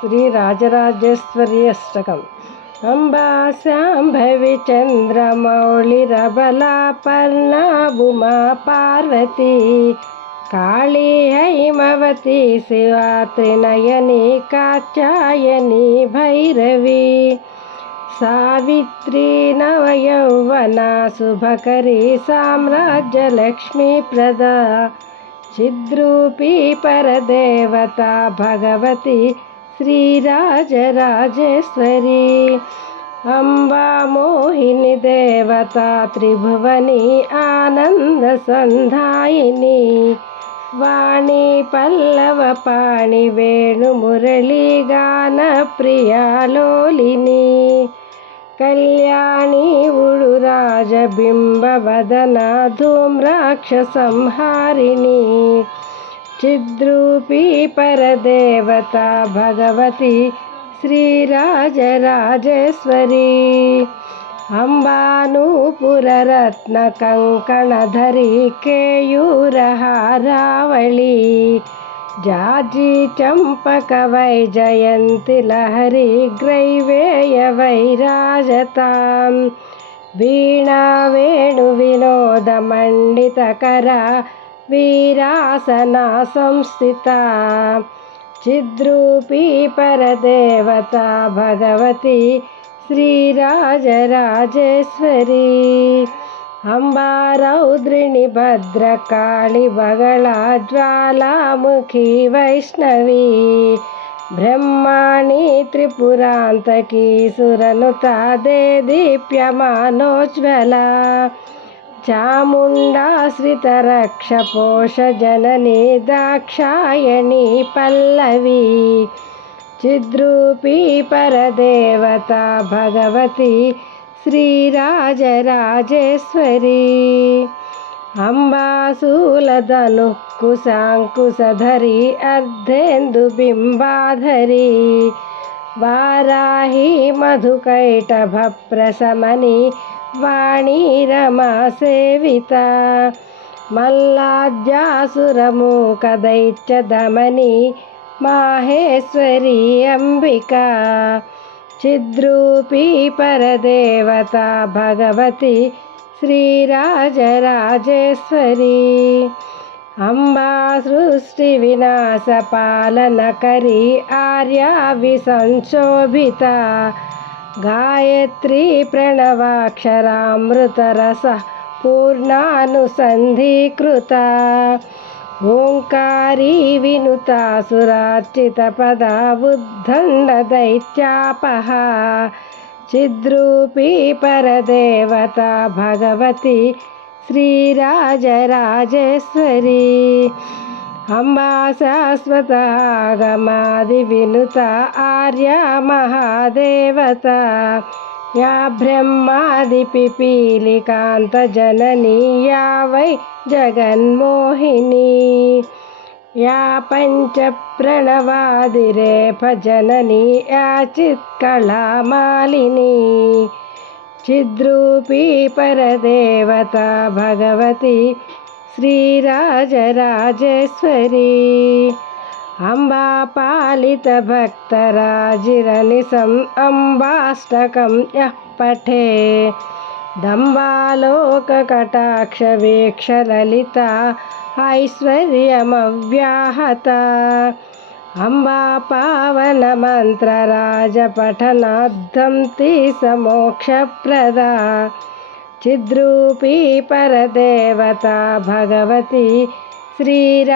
శ్రీ అష్టకం అంబా శాంభవి చంద్రమౌళిరబలా పార్వతీ. కాళీ హైమవతి శివా త్రినయని కాచాయని భైరవి. సావిత్రి నవయౌవన శుభకరి సామ్రాజ్యలక్ష్మీ ప్రదా చిద్రూపీ పరదేవత భగవతి శ్రీరాజరాజేశ్వరి అంబా మోహిని దేవత త్రిభువని ఆనంద సంధాయిని వాణి పల్లవ పాణి వేణు మురళీగాన ప్రియాలోలిని కళ్యాణి ఉడు రాజబింబ వదన ధూమ్రాక్ష సంహారిణి चिद्रूपी परदेवता भगवती श्रीराजराजेश्वरी। अम्बानूपुररत्नकङ्कणधरी केयूरहारावळी। जाजी चम्पकवैजयन्तिलहरी ग्रैवेयवैराजतां वीणावेणुविनोदमण्डितकरा లహరి వీరాసనా సంస్థిత చిద్రూపీ పరదేవత భగవతి శ్రీరాజరాజేశ్వరి అంబారౌద్రిణి భద్రకాళి బగళ జ్వాలాముఖి వైష్ణవి బ్రహ్మాణి త్రిపురాంతకి సురనుత దే దీప్యమానోజ్వల చాముండాశ్రితరక్షపోష జనని దాక్షాయణి పల్లవి చిద్రూపీ పరదేవత భగవతి శ్రీరాజరాజేశ్వరి. అంబాసూలధను కుశాంకుశధరి అర్ధేందు బింబాధరి వారాహి మధుకైటభ ప్రశమని వాణీ రమా సేవిత మల్లాద్యాసురమూకదైత్యదమని మాహేశ్వరి అంబిక. చిద్రూపీ పరదేవత భగవతి శ్రీరాజరాజేశ్వరి. అంబా సృష్టి వినాశ పాలనకరి ఆర్యా విసంశోభిత. గాయత్రీ ప్రణవాక్షరామృతరస పూర్ణానుసంధీకృత ఓంకారీ వినుతాసురార్చిత పద ఉద్దండ దైత్యాపహ చిద్రూపీ పరదేవత భగవతి శ్రీరాజరాజేశ్వరీ అంబా శాశ్వత ఆగమాది వినుత ఆర్య మహాదేవత. యా బ్రహ్మాది పిపీలికాంత జననీ యా వై జగన్మోహిని. యా పంచ ప్రణవాదిరేఫ జననీ యా చిత్కళామాలిని చిద్రూపీ పరదేవత భగవతి శ్రీరాజరాజేశ్వరి అంబా పాలిత భక్తరాజిరనిసం అంబాష్టకం యః పఠే. దంబాలోకకటాక్ష వీక్ష లలిత ఐశ్వర్యమవ్యాహత. అంబా పావన మంత్రరాజపఠనార్థం తి సమోక్షప్రదా చిద్రూపీ పరదేవత భగవతి శ్రీరాజరాజేశ్వరి